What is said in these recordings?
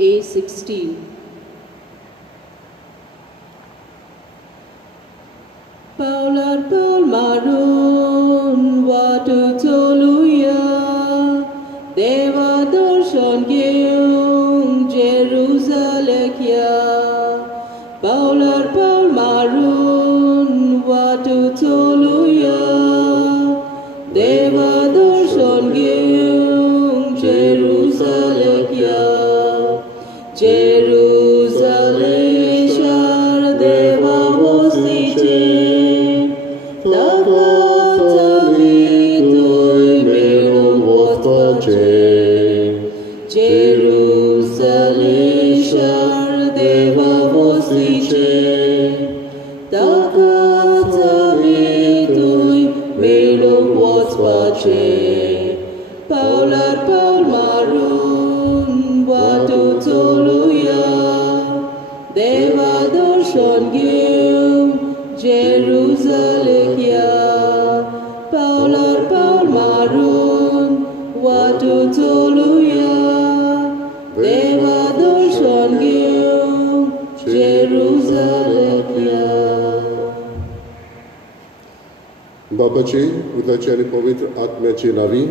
A16. Paular Paul Marun Watu Toluya Deva Darshan Gyung Jerusalem Paular Paul Marun Watu Toluya Deva Darshan Gyung Jerusalem Jerusalem Shar Deva Hostiche Jerusalem Shar Deva Vostice Takatavitui Melum Votspace Paular Paul Marun Watu Toluya Deva Darshan Gyum Jerusalem Paular Paul Marun Watu Toluya Deva Darshan Gyum Jerusalem बाबाची उदाची आणि पवित्र आत्म्याची नावी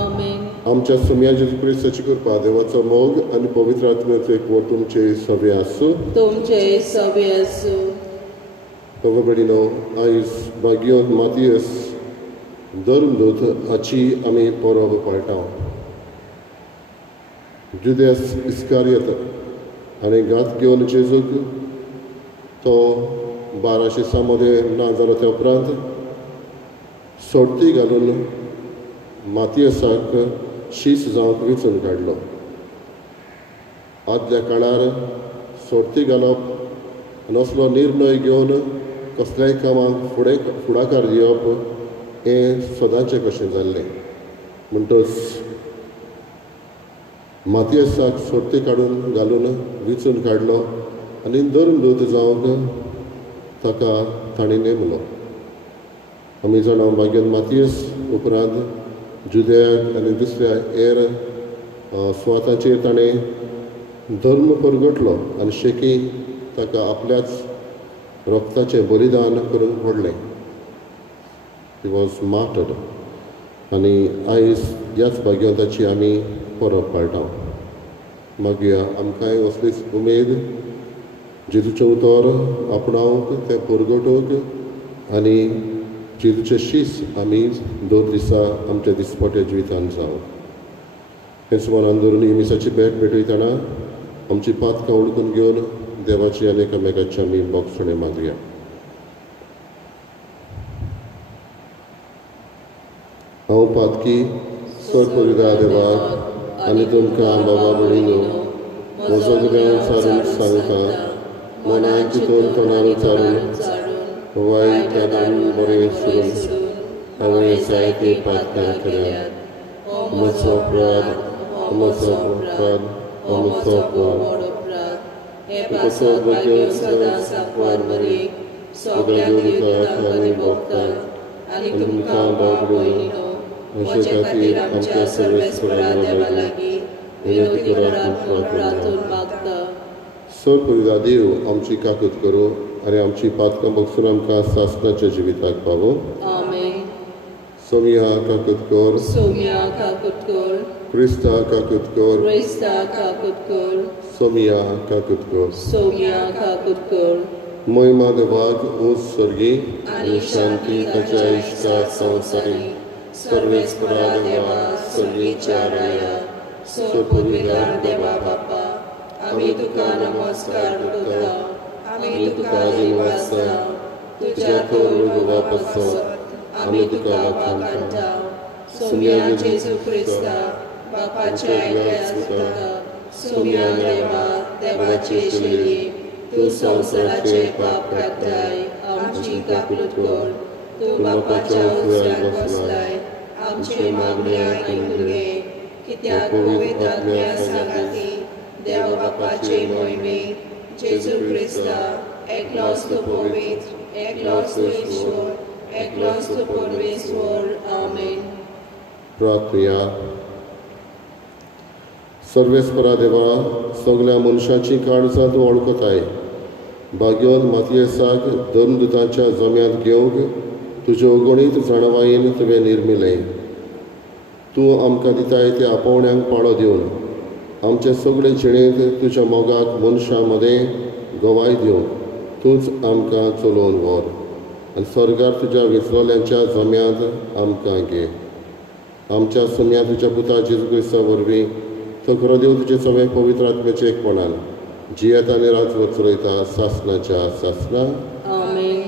Amen. आमच्या सुम्या जेजू ख्रिस्ताची कृपा देवाचो मोग आणि पवित्र आत्म्याचो एकवट तुमचे सव्य आसूं तुमचे सवे असो बाबा भयणीनो आयज भाग्योत मातियस धर्मदूत हाची आमी परब पाळटाव जुदेस इस्कारियत आनी घात घेवन जेजूक तो 1200 मध्ये ना जालो त्या उपरांत सोडती घालून मातियसाक शीस जावंक वेचून काडलो आदल्या काळार सोडती घालप नसलो निर्णय घेवन कसल्याय कामाक फुडाकार दिवप हें सदांचें कशें जाल्लें म्हणटच मातियसाक सोडती काडून घालून वेचून काडलो आनी धर्मदूत जावंक ताका ताणें नेमलो आमी जाणा भाग्यन मातियस उपरांत जुदेयाक आनी दुसऱ्या हेर सुवातांचेर ताणें धर्म परगटलो आनी शेकी ताका आपल्याच रक्ताचें बलिदान करून पडलें ही वॉज मार्टर्ड आनी आयज ह्याच भाग्यवंताची आमी परब पाळटाव मागीर आमकांय असलीच उमेद जेजूचें उतर आपणावंक तें परगटूंक आनी जेजूचें शीस आमी दोन दिसा आमच्या दिसपट्या जिवितांत जावं हेच मनान धरून ही मिसाची भेट भेटयतना आमची पातकां उडकून घेवन देवाची आनी एकामेकाची आमी बोगसणे मागया हांव पातकी सरपरिदा देवाक आनी तुमकां बाबा भयणीनो म्हजो गुन्यांव सारून सांगता मनान चिंतून तोंडान उचारून वायट आनी बरें सुरून हांवें जायते पातकां केल्यात म्हजो अपराध म्हजो अपराध म्हजो अपराध कसो बग्यो सदां सांकवार मरी सगळ्यांक दिवतात आनी भोगतात आनी तुमकां भाव भयणीनो अशे खातीर आमच्या सर्वेस्परा देवा लागीं विनंती करात म्हूण प्रार्थून मागता सरपरिदा देव आमची काकूत करूं आनी आमची पातकां बगसून आमकां सासणाच्या जिविताक पावो आमेन सोमिया काकूत कर सोम्या काकूत कर क्रिस्ता काकूत कर क्रिस्ता काकूत कर सोमिया काकूत कर सोम्या काकूत कर महिमा देवाक उंच सर्गी आनी शांती ताच्या इश्टात संवसारी सर्वेस्परा देवा सर्गीच्या राया सरपरिदार देवा बापा आमी तुका नमस्कार करता आमी तुका दिवासा तुज्या तोरूग वापसत आमी तुका वाखाणटा सोम्या जेजू क्रिस्ता बापाच्या एकट्या सुताका सोम्या देवा देवाचे शेळी तूं संवसाराचे पाप काडटाय आमची काकूट कर तूं बापाच्या उजव्याक बसलाय आमचे मागणे आयकून घे कित्याक पवित्र आत्म्या सांगाती देवा बापाचे मोहिमेत जेजू क्रिस्ता एकलोच तूं पवित्र एकलोच तूं ईश्वर एकलोच तूं परमेश्वर आमेन प्रार्थया सर्वेस्परा देवा सगळ्या मनशांची काळजां तूं वळखताय. भाग्योन मातयेसाक दोन दुतांच्या जम्यांत घेवंक तुजे अगणीत जाणवायेन तुवें निर्मिलें. तूं आमकां दिताय ते आपोवण्यांक पाळो दिवन आमचे सगळे जिणेंत तुज्या मोगाक मनशां मदें गवाय दिवंक तूंच आमकां चलोवन व्हर आनी स्वर्गार तुज्या विसरलेल्यांच्या जम्यांत आमकां घे. आमच्या सुन्या तुज्या पुता जेजू क्रिस्ता वरवीं तो खरो देव तुजे सगळे पवित्र आत्म्याचे एकपणान जियेत आनी रात चलयता सासणाच्या सासणा. आमेन.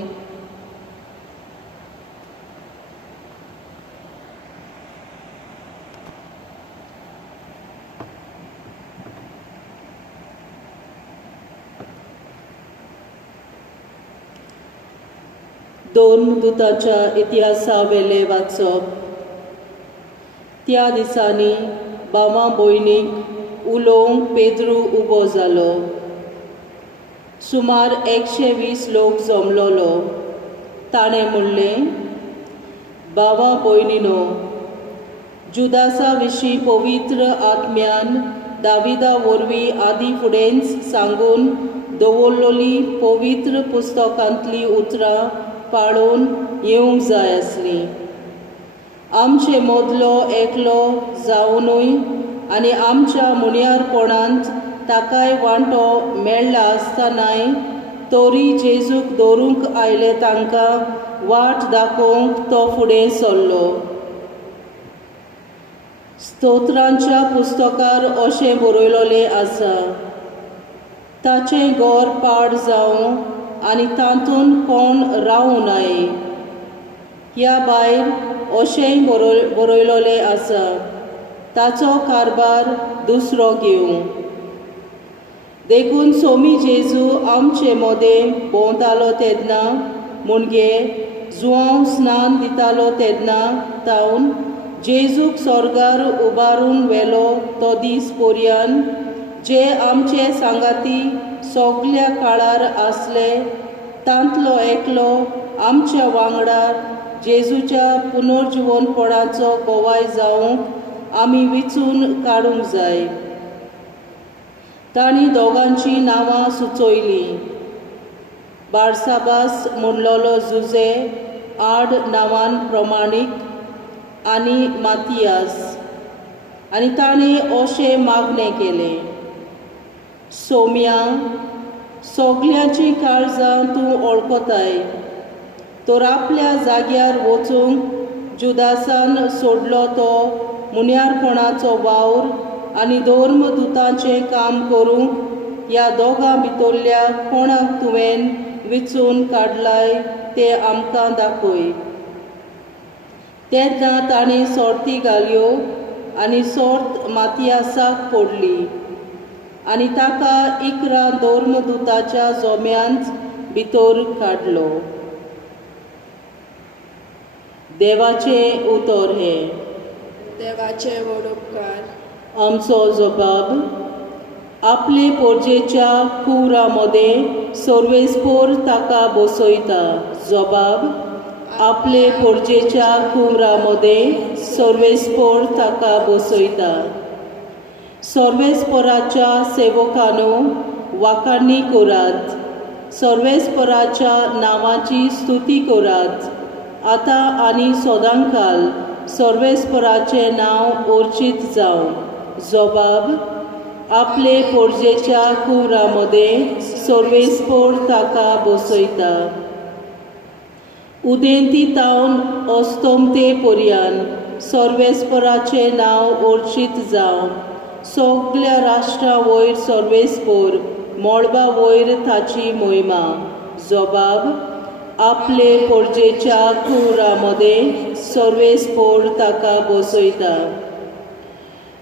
दोन दुतांच्या इतिहासा वेले वाचप. त्या दिसांनी भावां भयणीक उलोवंक पेद्रू उबो जालो. सुमार 120 लोक जमलोलो. ताणें म्हणलें, भावां भयणीनो, जुदासा विशीं पवित्र आत्म्यान दाविदा वरवीं आदी फुडेंच सांगून दवरलोली पवित्र पुस्तकांतलीं उतरां पाळून येवंक जाय आसली. आमचे मदलो एकलो जावनूय आनी आमच्या मुण्यारपणांत ताकाय वांटो मेळ्ळा आसतनाय तोरी जेजूक दवरूंक आयले तांकां वाट दाखोवंक तो फुडें सरलो. स्तोत्रांच्या पुस्तकार अशें बरयलोलें आसा, ताचें घर पाड जावं आनी तातूंत कोण रावूं नये. ह्या भायर अशेंय बरयलोलें आसा, ताचो कारभार दुसरो घेवं. देखून सोमी जेजू आमचे मदें भोंवतालो तेन्ना म्हणजे जुवांव स्नान दितालो तेन्ना तावन जेजूक स्वर्गार उबारून व्हेलो तो दीस पर्यान जे आमचे सांगाती सगल्या काळार आसले तांतलो एकलो आमच्या वांगडा जेजूच्या पुनर्जीवनपणाचो गोवाय जावंक आमी विचून काडूंक जाय. तांणी दोगांची नांवां सुचयलीं. बारसाबास म्हणलोलो जुजे आड नांवान प्रमाणीक आनी मातियास. आनी ताणें अशें मागणें केलें, सोम्या, सगल्यांची काळजां तूं वळखताय, तर आपल्या जाग्यार वचूंक जुदासान सोडलो तो मुन्यारपणाचो वावर आनी धर्मदुतांचें काम करूंक ह्या दोगां भितरल्या कोणाक तुवें विचून काडलाय ते आमकां दाखय. तेन्ना ताणें सोर्ती घाल्यो आनी सोर्त मातियासाक पडली आनी ताका 11 धर्मदुतांच्या जोम्यांत भितर काडलो. देवाचें उतर हे. देवाचे व्हड उपकार. आमचो जबाब. आपले पोरजेच्या कुरामध्ये सर्वेस्पोर ताका बसयता. जबाब. आपले पोरजेच्या कुरामध्ये सर्वेस्पोर ताका बसयता. सर्वेस्पराच्या सेवकांनो वाखाणणी करात. सर्वेस्पराच्या नांवाची स्तुती करात. आतां आनी सदांकाल सर्वेस्पराचें नांव अर्चीत जावं. जबाब. आपले पोरजेच्या कुरामध्ये सर्वेस्पोर ताका बसयता. उदेंती तावन अस्तमते पर्यान सर्वेस्पराचें नांव अर्चीत जावं. सगल्या राष्ट्रां वयर सर्वेस्पोर मळबा वयर ताची मोहिमा. जबाब. आपले पोरजेच्या कुरामध्ये सर्वेस्पोर ताका बसयता.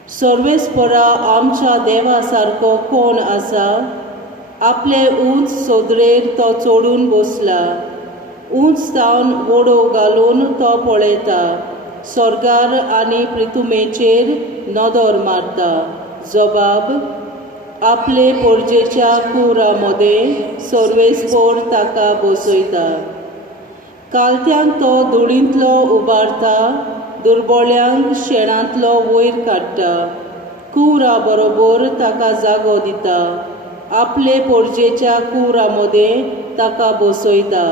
सर्वेस्परा आमच्या देवा सारको कोण आसा? आपले उंच सोदरेर तो चडून बसला. उंच तावन वडो घालून तो पळयता. स्वर्गार आनी पृथ्वीचेर नदर मारता. जबाब. आपले पोरजेच्या कुरामध्ये सर्वेस्पोर ताका बसयता. कालत्यांक तो धुळींतलो उबारता. दुर्बळ्यांक शेणांतलो वयर काडटा. कुरा बरोबर ताका जागो दिता. आपले पोरजेच्या कुरामध्ये ताका बसयता.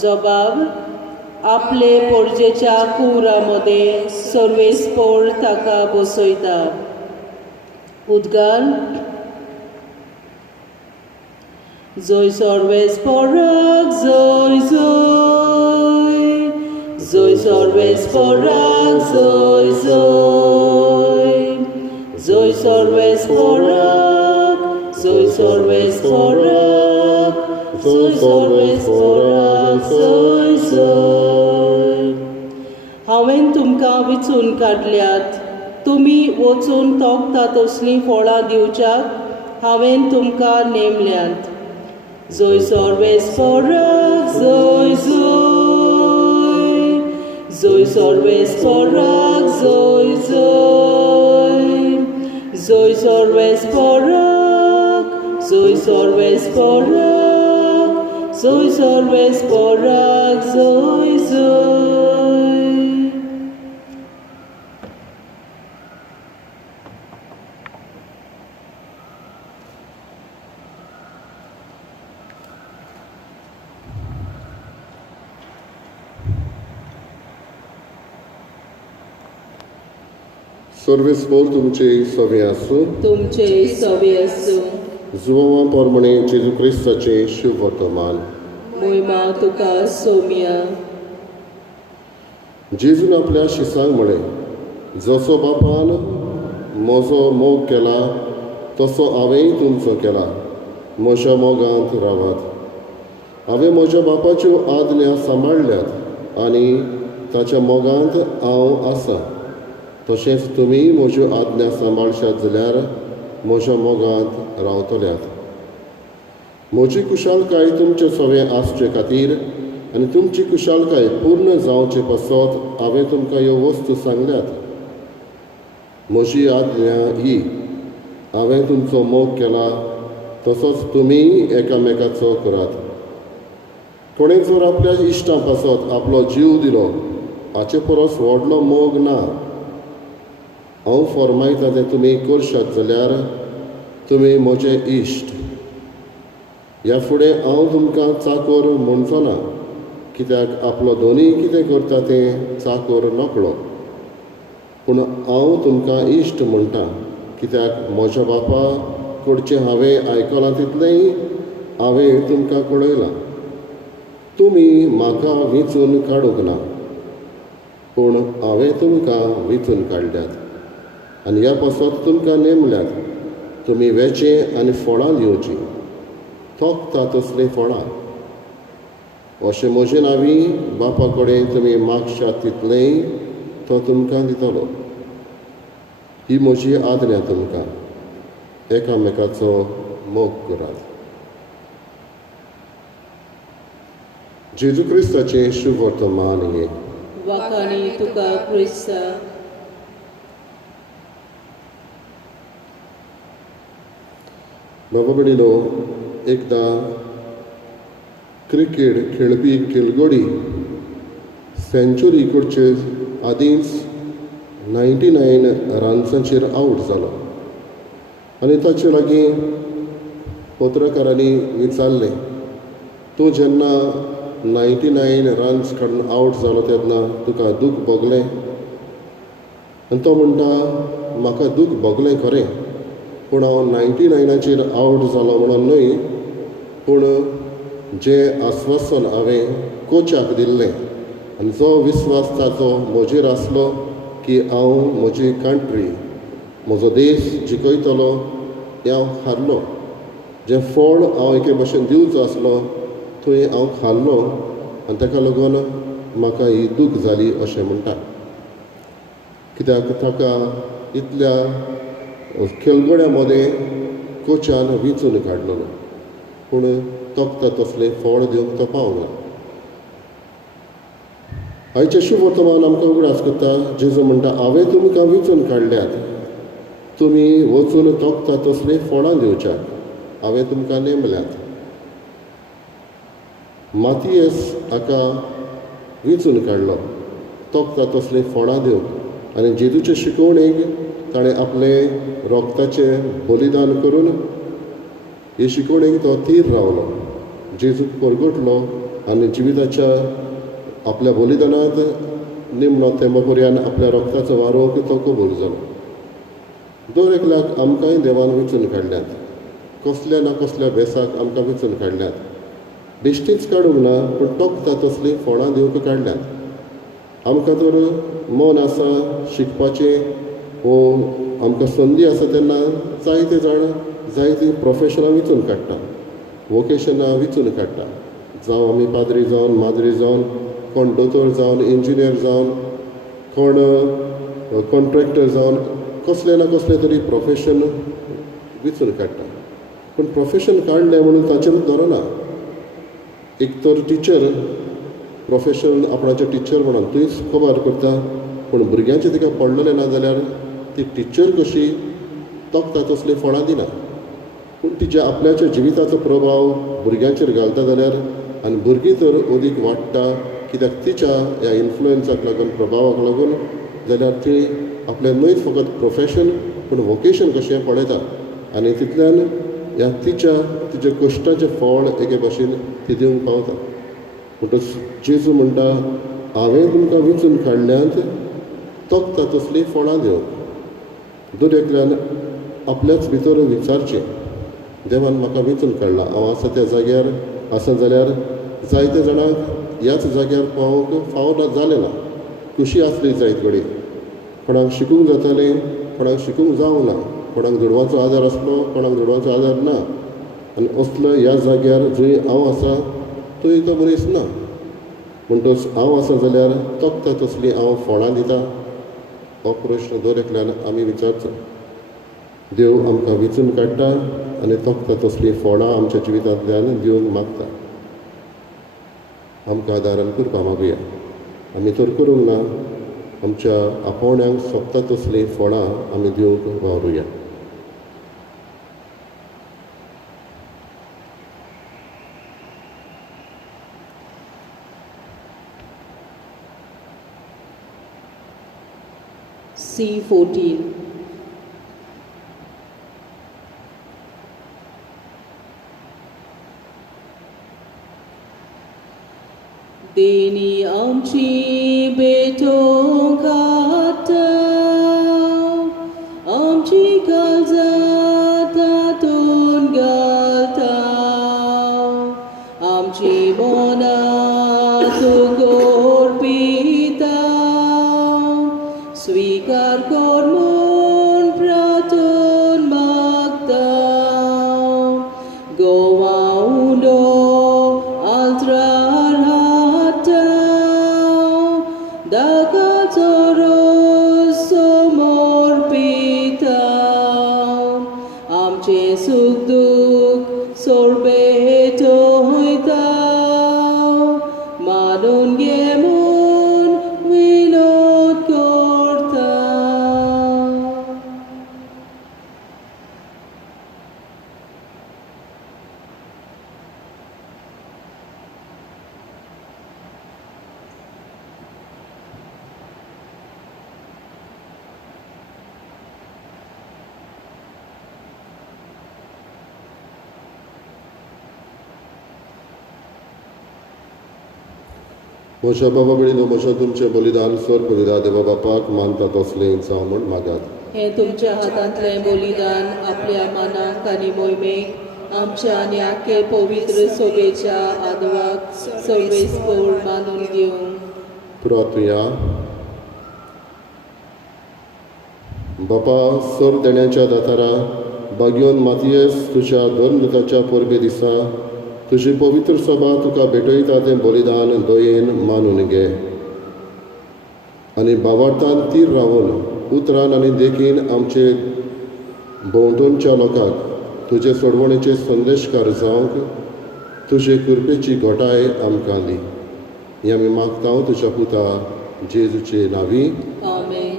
जबाब: आपले पोरजेच्या कुरामध्ये सर्वेस्पर ताका बसयता. उद्गार: जय सर्वेस्पराक जय जय, जय सर्वेस्पराक जय जय, जय सर्वेस्पराक, जय सर्वेस्पराक, जय सर्वेस्पराक जय जय. हांवें तुमकां विचून काडल्यात, तुमी वचून तोखता तसलीं फळां दिवच्याक हांवें तुमकां नेमल्यात. जय सर्वेस्पराक जय जय, जय सर्वेस्पराक जय जय, जय सर्वेस्पराक, जय सर्वेस्पराक, जय सर्वेस्पराक जय जय. सर्वेस्पर तुमचे सवे आसूं. तुमचे सवे आसूं. जुवां पोरमणे जेजू क्रिस्ताचे शुभ वर्तमान. मोहिमा तुका सोम्या. जेजून आपल्या शिसांक म्हळें, जसो बापान म्हजो मोग केला तसो हांवेंय तुमचो केला. म्हज्या मोगांत रावात. हांवें म्हज्या बापाच्यो आज्ञा सांबाळल्यात आनी ताच्या मोगांत हांव आसां. तशेंच तुमी म्हज्यो आज्ञा सांबाळशात जाल्यार म्हज्या मोगांत रावतल्यात. म्हजी कुशालकाय तुमचे सवें आसचे खातीर आनी तुमची कुशालकाय पूर्ण जावचे पासत हांवें तुमकां ह्यो वस्तू सांगल्यात. म्हजी आज्ञा ही, हांवें तुमचो मोग केला तसोच तुमी एकामेकाचो करात. कोणें जर आपल्या इश्टां पासत आपलो जीव दिलो हाचे परस व्हडलो मोग ना. हांव फरमायता तें तुमी करशात जाल्यार तुमी म्हजे इश्ट. ह्या फुडें हांव तुमकां चाकर म्हणचो ना, कित्याक आपलो दोनी कितें करता तें चाकर नकळो. पूण हांव तुमकां इश्ट म्हणटा, कित्याक म्हज्या बापा कडचें हांवें आयकलां तितलेंय हांवें तुमकां कळयलां. तुमी म्हाका वेंचून काडूंक ना, पूण हांवें तुमकां वेंचून काडल्यात आनी ह्या पासत तुमकां नेमल्यात. तुमी वेचें आनी फळां दिवचीं, तोखता तसलीं फळां. अशें म्हजे नांवी बापा कडेन तुमी मागशात तितलेंय तो तुमकां दितलो. ही म्हजी आज्ञा तुमकां, एकामेकाचो मोग करात. जेजू क्रिस्ताचें शुभ वर्तमान हे. वाखाणी तुका क्रिस्ता. बाबा बडिलो, एकदां क्रिकेट खेळपी खेळगडी सेंच्युरी कडचे आदींच 99 रन्सांचेर आवट जालो आनी ताचे लागीं पत्रकारांनी विचारलें, तूं जेन्ना 99 रन्स काडून आवट जालो तेन्ना तुका दूख भोगलें? आनी तो म्हणटा, म्हाका दूख भोगलें खरें, पूण हांव 99चेर आवट जालो म्हणून न्हय, पूण जें आस्वासन हांवें कोचाक दिल्लें आनी जो विस्वास ताचो म्हजेर आसलो की हांव म्हजी कंट्री, म्हजो देश जिखयतलो, हें हांव हारलो. जें फळ हांव एके भशेन दिवचो आसलो थंय हांव हारलो आनी ताका लागून म्हाका ही दूख जाली अशें म्हणटा. कित्याक ताका इतल्या खेळगड्यां मदें कोचान वेंचून काडलेलो, पूण तोखता तसलें फळ दिवंक तो पावना. आयचें शुभ वर्तमान आमकां उगडास करता. जेजू म्हणटा, हांवें तुमकां वेंचून काडल्यात, तुमी वचून तोखता तसलीं फळां दिवच्यात. हांवें तुमकां नेमल्यात. मातियेस हाका वेंचून काडलो तोखता तसलीं फळां दिवंक आनी जेजूचे शिकवणेक ताणें आपलें रोगताचें बलिदान करून हे शिकवणेक तो तीर रावलो. जेजूक परगटलो आनी जिविताच्या आपल्या बलिदानांत निमणो तेंबो पर्यंत आपल्या रोगताचो वारोवंक तो कबूल जालो. दर एकल्याक आमकांय देवान वेंचून काडल्यात. कसल्या ना कसल्या बेसाक आमकां वेंचून काडल्यात. बेश्टीच काडूंक ना, पूण तोखता तसलीं फळां दिवंक काडल्यात. आमकां तर मन आसा शिकपाचें वो आमकां संदी आसा तेन्ना जायते जाण जायतीं प्रोफेशनां वेंचून काडटा, वोकेशनां वेंचून काडटा. जावं आमी पाद्री जावन माद्री जावन, कोण दोतोर जावन, इंजिनियर जावन, कोण कॉन्ट्रॅक्टर जावन, कसलें ना कसलें तरी प्रोफेशन वेंचून काडटा. पूण प्रोफेशन काडलें म्हणून ताचेरूच धरना. एक तर टिचर प्रोफेशन आपणाचें टिचर म्हणून तुयच खबर करता, पूण भुरग्यांचें तिका पडलेलें ना जाल्यार ती टिचर कशी तोखता तसलीं फळां दिना. पूण तिच्या आपल्याच्या जिविताचो प्रभाव भुरग्यांचेर घालता जाल्यार आनी भुरगीं तर अदीक वाडटा, कित्याक तिच्या ह्या इन्फ्लुएन्साक लागून प्रभावाक लागून, जाल्यार ती आपलें न्हयच फकत प्रोफेशन पूण वोकेशन कशें पळयता आनी तितल्यान ह्या तिच्या कश्टाचें फळ एके भाशेन ती दिवंक पावता. म्हणटच जेजू म्हणटा, हांवें तुमकां वेंचून काडल्यांत तोखता तसलीं फळां दिवंक. दर एकल्यान आपल्याच भितर विचारचें, देवान म्हाका वेंचून काडला, हांव आसा त्या जाग्यार आसा जाल्यार जायते जाणांक ह्याच जाग्यार पावोवंक फावो जालें ना. खुशी आसली जायत घडी. कोणाक शिकूंक जातालें, कोणाक शिकूंक जावंक ना, कोणाक दुडवांचो आदार आसलो, कोणाक दुडवांचो आदार ना. आनी असलो ह्या जाग्यार जंय हांव आसा थंय तो मनीस ना. म्हणटच हांव आसा जाल्यार तोखता तसलीं हांव फळां दितां. हो प्रश्न दर एकल्यान आमी विचारचो. देव आमकां वेंचून काडटा आनी तोखता तसलीं फळां आमच्या जिवितांतल्यान दिवंक मागता. आमकां आदारण करपा मागुया. आमी तर करूंक ना, आमच्या आपोवण्यांक सोबता तसलीं फळां आमी दिवंक वावरुया. C14. देणी आमची बेटोंक खाता, आमची काळजां तातूंत घालता, आमची मोनां तुका अर्पिता. स्वीकार कर म्हूण प्रार्थन मागता. गोवा उंडो आल्तार हाडटा, दागाचो रोस समर्पिता. आमचें सूख दूख सोर्बेटोयता, मानून घे म्हूण विनोद करता. म्हज्या बाबा भयणीनो, म्हज्या तुमचें बलिदान स्वर्ग दिता देवा बापाक मानता तसलें जावं म्हूण मागात. हे तुमच्या हातांतलें बलिदान आपल्या मनाक आनी मोहिमेक आमच्या आनी आख्खे पवित्र सोबेच्या आदवाक सर्वेस्पर मानून घेवंक. प्रार्थुया. बापा, सर देण्याच्या दातारा बागयोन मातयेस तुज्या धर्मदुताच्या परबे दिसा तुजी पवित्र सभा तुका भेटयता तें बलिदान दयेन मानून घे. आनी भावार्थान तीर रावून उतरान आनी देखीन आमचे भोंवतणच्या लोकांक तुजे सोडवणेचे संदेशकार जावंक तुजे कृपेची घोटाय आमकां दी. हें आमी मागता तुज्या पुता जेजूचे नांवी. आमेन.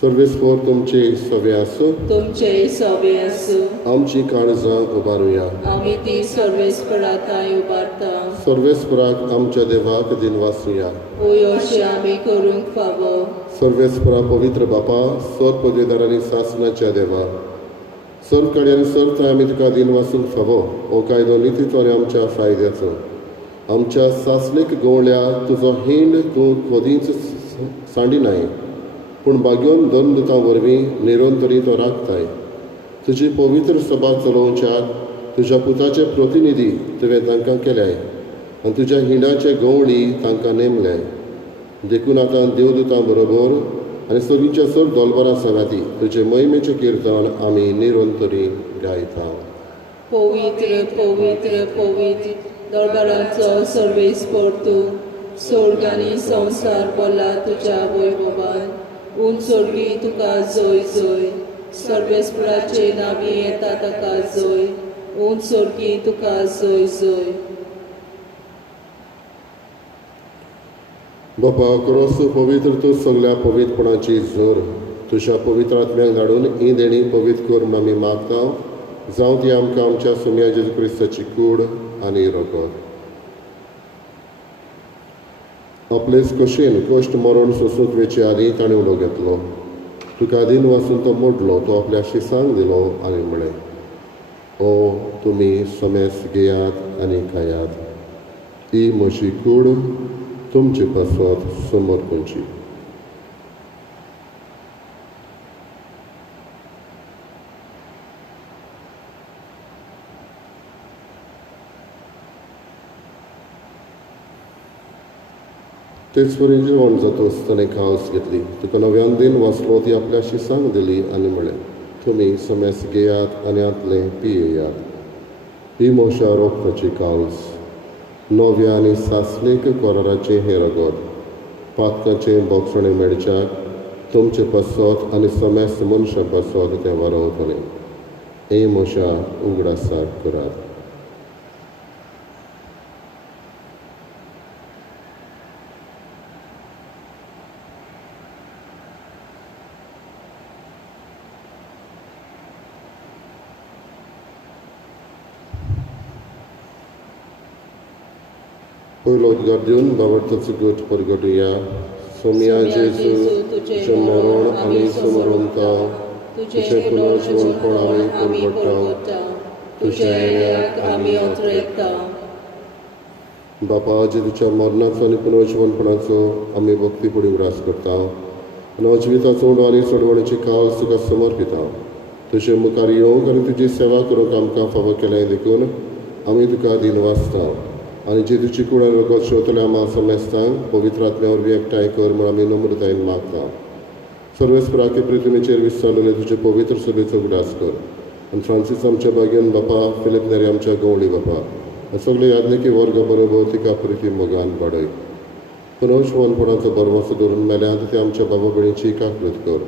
सर्वेस्पर तुमचे सवे आसूं. तुमचे सवे आसूं. आमची काळजां उबारुया. आमी ती सर्वेस्पराताय उबारता. सर्वेस्पराक आमच्या देवाक दिन वासुया. ओ अशें आमी करूंक फावो. सर्वेस्परा पवित्र बापा सर पदवीदारांनी सासनाच्या देवा सर कडे आनी सर थंय आमी तुका दिन वाचूंक फावो हो कायदो नितीचो आनी आमच्या फायद्याचो आमच्या सासणेक गवळ्या तुजो हिंड तूं कधीच सांडिनाय पूण बागेवन दोन दुतां वरवीं निरंतरी तो राखताय तुजी पवित्र सभा चलोवच्याक तुज्या पुताचे प्रतिनिधी तुवें तांकां केल्याय आनी तुज्या हिंडाचे गवळी तांकां नेमल्याय देखून आतां देवदुतां बरोबर आनी सगळींच्या सर दोलबरां सांगाती तुजे महिमेचें कीर्तन आमी निरंतरी गायता. पवित्र पवित्र पवित्र दरबारांचो सर्वेस्पर तूं स्वर्ग आनी संवसार बोला तुज्या वैभवान उंचोर्गी तुका जय जय सर्वेस्पराचे नांवी येता ताका जय उंचोर्गी तुका जय जय. बापा खरोच पवित्र तूं सगळ्या पवित्रपणाची जोर तुज्या पवित्र आत्म्याक धाडून ही देणी पवित्र कर म्हूण आमी मागता जावं ती आमकां आमच्या सुम्या जेजू क्रिस्ताची कूड आनी रगत. आपलेच कशेन कश्ट मरण सोसूंक वेचे आदी ताणें उलो घेतलो तुका दिन वाचून तो मोडलो तो आपल्या शिसांक दिलो आनी म्हळें ओ तुमी समेस घेयात आनी खायात ही म्हजी कूड तुमचे पासवात समोर खंयची. तेच परी जेवण जाता आसतना खावस घेतली तुका नव्यान दिन वाचलो ती आपल्या शिसांक दिली आनी म्हळें तुमी समेस घेयात आनी आतलें पियेयात ही मोशा रोखपाची कावस नव्या आनी सासणेक कोराराचें हें रगत पातकाचें बोगसणें मेळच्याक तुमचे पासत आनी समेस्त मनशा पासत तें वारवतलें हे मोशा उगडासाक करात. पयलो उद्गार दिवन बाबडताचो गोठ परगटुया. सोम्या जेजू तुजें मरण आमी समरमता तुजें पुनर्जीवनपण आमी परगटता तुज्या येण्याक आमी ओंत्रेकता. बापा जेजूच्या मरणाचो आनी पुनर्जीवनपणाचो आमी भक्तीपुडी उरास करता आनी अजिविताचो उडो आनी सोडवणेची कावस तुका समर्पिता. तुजे मुखार येवंक आनी तुजी सेवा करूंक आमकां फावो केलें देखून आमी तुका दिन वाचता आनी जेजूची कूड आनी रगत शेवतल्या आमा समेस्तांक पवित्र आत्म्या वरवीं एकठांय कर म्हूण आमी नम्रतायेन मागता. सर्वेस्पराके प्रितुमेचेर विस्तारलेले तुजे पवित्र सभेचो उगडास कर आनी फ्रांसीस आमच्या बागेन बापा फिलीप नेरी आमच्या गवळी बापा आनी सगळे यादनिकी वर्ग बरोबर तिका प्रिती मोगान वाडय. पुनर्जीवनपणाचो बरवसो धरून मेल्यांत ते आमच्या बाबा भयणीची काकृत कर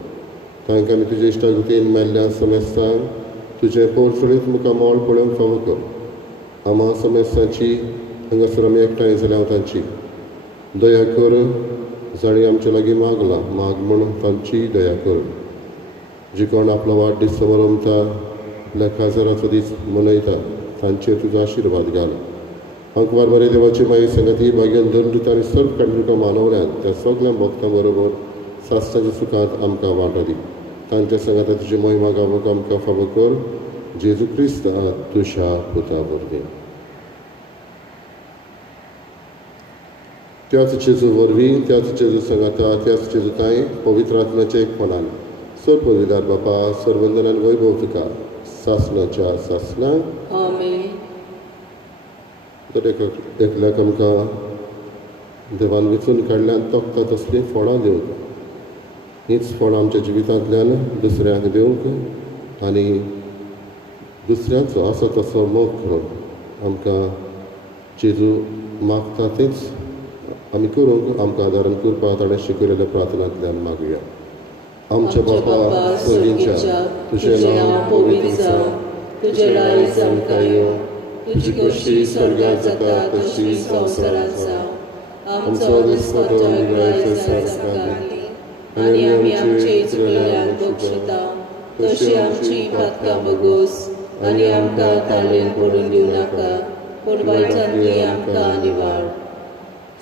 तांकां आमी तुजे इश्टागतीन मेल्ल्या समेस्तांक तुजें पोरसुळीत मुखार मोळ पळोवंक फावो कर. आमा समेस्तांची हांगासर आमी एकठांय जाल्या तांची दया कर जाणी आमचे लागीं मागला माग म्हूण तांची दया कर. जी कोण आपलो वाडदीस समरमता आपल्या काजाराचो दीस मनयता तांचेर तुजो आशिर्वाद घाल. अंकवार बरे देवाची माई संगती भाग्यान दंडूत आनी सर्व काडून मानवल्यान त्या सगळ्या भक्तां बरोबर सासणाच्या सुखांत आमकां वांटो दी. तांच्या संगता तुजी महिमा गावूंक आमकां फावो कर. जेजू क्रिस्त तुज्या पुता वरवीं. त्याच जेजू वरवीं त्याच जेजू संगता त्याच जेजू ताई पवित्र आत्म्याच्या एकपणान सर पदवीदार बापा सर्वंदनान वैभव तुका सासणाच्या सासणाक आमेन. तर एकल्याक आमकां देवान वेचून काडल्यान तोखता तसलीं फळां दिवंक हीच फळां आमच्या जिवितांतल्यान दुसऱ्यांक दिवंक आनी दुसऱ्याचो आसा तसो मोग करूंक आमकां जेजू मागता तेच आमी करूंक आमकां आदारण करपा ताणें शिकयलेल्या प्रार्थनांतल्यान मागुया. आमच्या बापा सगळींच्या तुजें नांव पवित्र जावं तुजें रायज आमकां येवं तुजी कशी स्वर्गांत जाता तशी संवसारांत जावं. आमचो दिसपट्टो रायज आमकां आनी आमी आमचे चुकल्यांक बक्षिता तशी आमची पातकां बगोस आनी आमकां ताळेन पडून दिवं नाका पूण वायटांतली आमकां निवाड.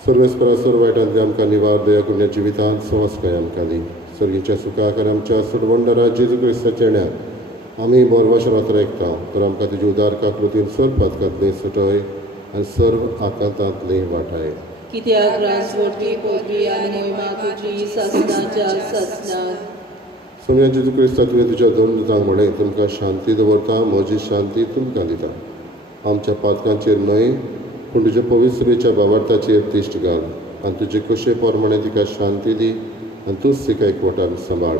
सर्वेस्परा सर्व वायटांतले आमकां निवार दया करून जिवितांत संस्कार आमकां दी सर्गीच्या सुखाक आनी आमच्या सुरवंडरा जेजू क्रिस्ताच्या येण्यार आमी बोरवाशें रावता तर आमकां तुजे उदार काकृतीन सर्व पदकांतली सुटय आनी सर्व आकांतांतली वाटाय. कित्याक राजवटी पोटरी आनी महिमा तुजी ससनाच्या ससनात. सोम्या जेजू क्रिस्ता तुवें तुज्या दोन दुतांक म्हणलें तुमकां शांती दवरता म्हजी शांती तुमकां दिता. आमच्या पातकांचेर न्हय पूण तुज्या पवित्रतेच्या बाबार्थाचेर तिश्ट घाल आनी तुजे कशे पोरमाणे तिका शांती दी आनी तूंच तिका एकवटान सांबाळ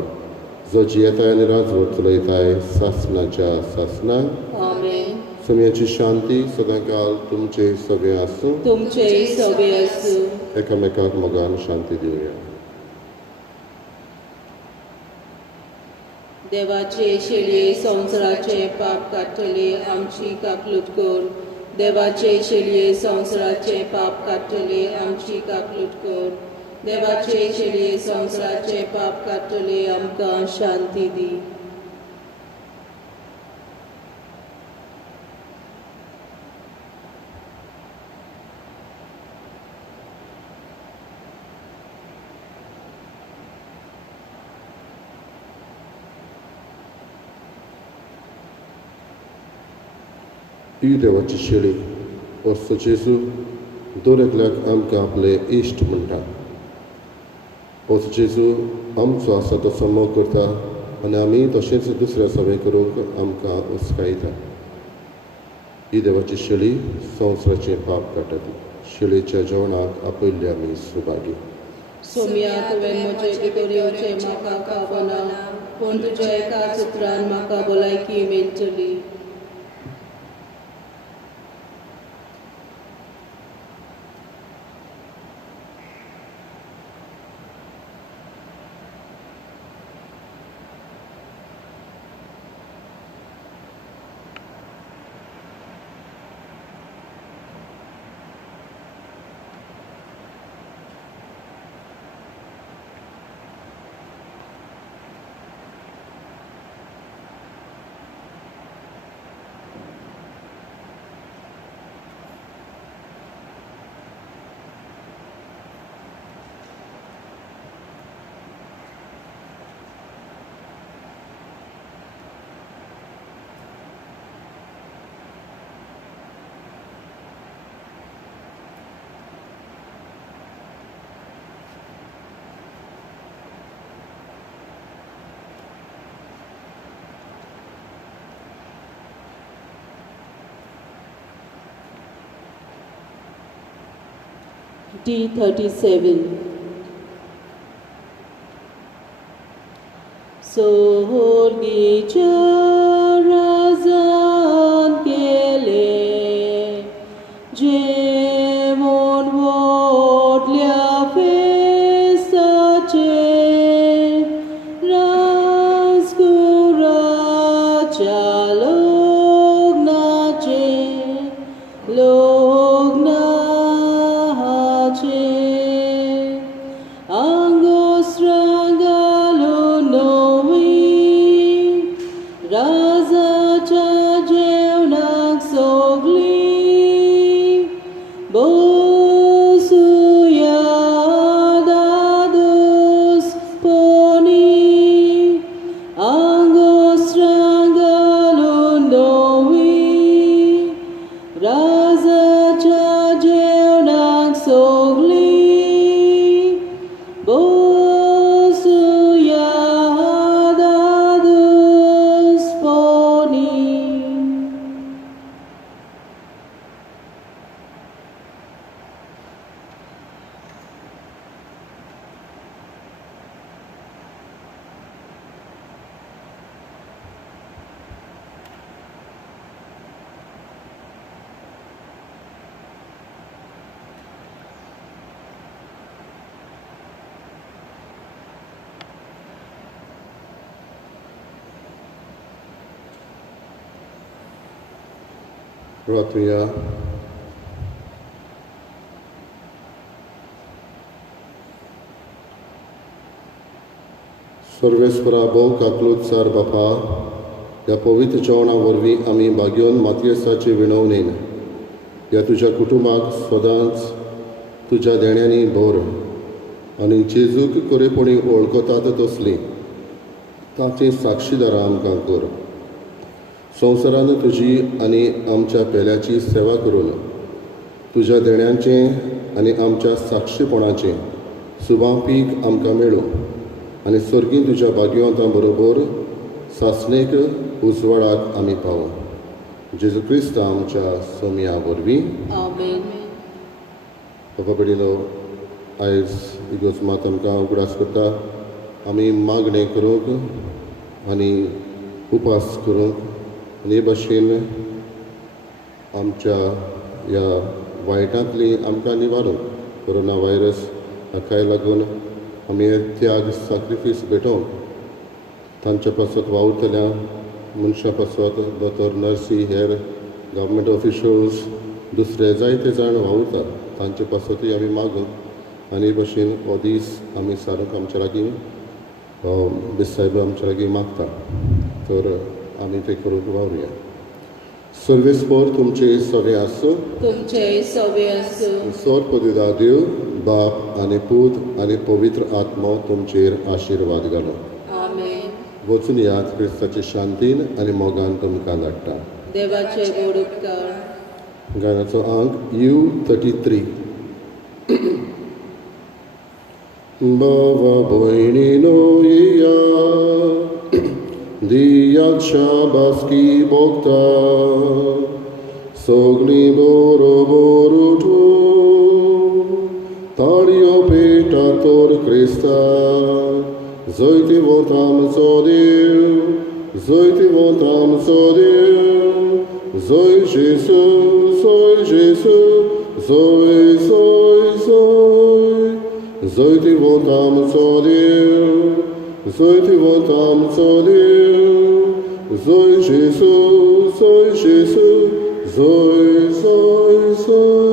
जो जियेताय आनी राजवट चलयताय सासनाच्या सासनाक. आमेन. सोम्याची शांती सदां काल तुमचे सगळे आसूं. तुमचे सगळे आसूं. एकामेकाक मोगान शांती दिवया. देवाचे शेळये संवसाराचे पाप काडटले आमची काकलूट कर. देवाचे शेळये संवसाराचे पाप काडटले आमची काकलूट कर. देवाचे शेळये संवसाराचे पाप काडटले आमकां शांती दी. ही देवाची शेळी असो जेजू दर एकल्याक आमकां आपले इश्ट म्हणटा. असो जेजू आमचो आसा तसो मोग करता आनी आमी तशेंच दुसऱ्या सगळें करूंक आमकां उस्कायता. ही देवाची शेळी संवसाराचें पाप काडटा. शेळयेच्या जेवणाक आपयल्ले आमी सुभागी. सोम्या तुवें म्हजे भितरचे म्हाका खावना पूण तुज्या एकाच उतरान म्हाका भलायकी मेळटली. D37. Sorgीच्या राजान केले जेवण व्हडल्या फेस्ताचे राजकुराच्या लग्नाचे राजाच्या जेवणाक सोगली बसूया दादोस पोनी आंगोस्रां घालून नवी राजाच्या जेवणाक सोगली बसूया रावया. सर्वेस्परा भोव काकलूतसार बापा ह्या पवित्र जेवणा वरवीं आमी भाग्योन मातयेसाचे विणवणेन ह्या तुज्या कुटुंबाक सदांच तुज्या देण्यांनी भर आनी जेजूक खरेपणी वळखतात तसली ताची साक्षीदारां आमकां कर. संवसारान तुजी आनी आमच्या पेल्याची सेवा करून तुज्या देण्यांचें आनी आमच्या साक्षीपणाचें सुबांपीक आमकां मेळूं आनी सर्गीं तुज्या भाग्यवंतां बरोबर सासणेक उजवाडाक आमी पावूं. जेजू क्रिस्त आमच्या सोम्या वरवीं. आमेन. बाबा बेडिनो, आयज इगोज मात आमकां उगडास करता आमी मागणें करूंक आनी उपास करूंक आनी हे भाशेन आमच्या ह्या वायटांतली आमकां निवारूंक कोरोना व्हायरस हाकाय लागून आमी हे त्याग सॅक्रिफीस भेटोवंक तांच्या पासत वावुरतल्या मनशां पासत दोतोर नर्सी हेर गव्हर्मेंट ऑफिशल्स दुसरे जायते जाण वावुरतात तांचे पासतूय आमी मागूंक आनी भाशेन हो दीस आमी सारूंक आमच्या लागीं बेसायब आमच्या लागीं मागता. तर आमी ते करूंक वावरुया. सर्वेस्पर तुमचे सवे आसूं. तुमचे सवे आसूं. सोरपदिदा देव बाप आनी पूत आनी पवित्र आत्मो तुमचेर आशिर्वाद घालो. आमेन. वचून याद क्रिस्ताचे शांतीन आनी मोगान तुमकां धाडटा. देवाचे गोड उपकार. गायनाचो अंक U33. बाबा भयणीनो या दियात शाबासकी भोगता सगळीं बरोबर उठून ताळयो पेटा तोर क्रिस्ता जैती वत आमचो देव जैती वत आमचो देव जय जेसू जय जेसू जय जय जय जैती वत आमचो देव जैती वत आमचो देव जय जेसू जय जेसू जय जय जय.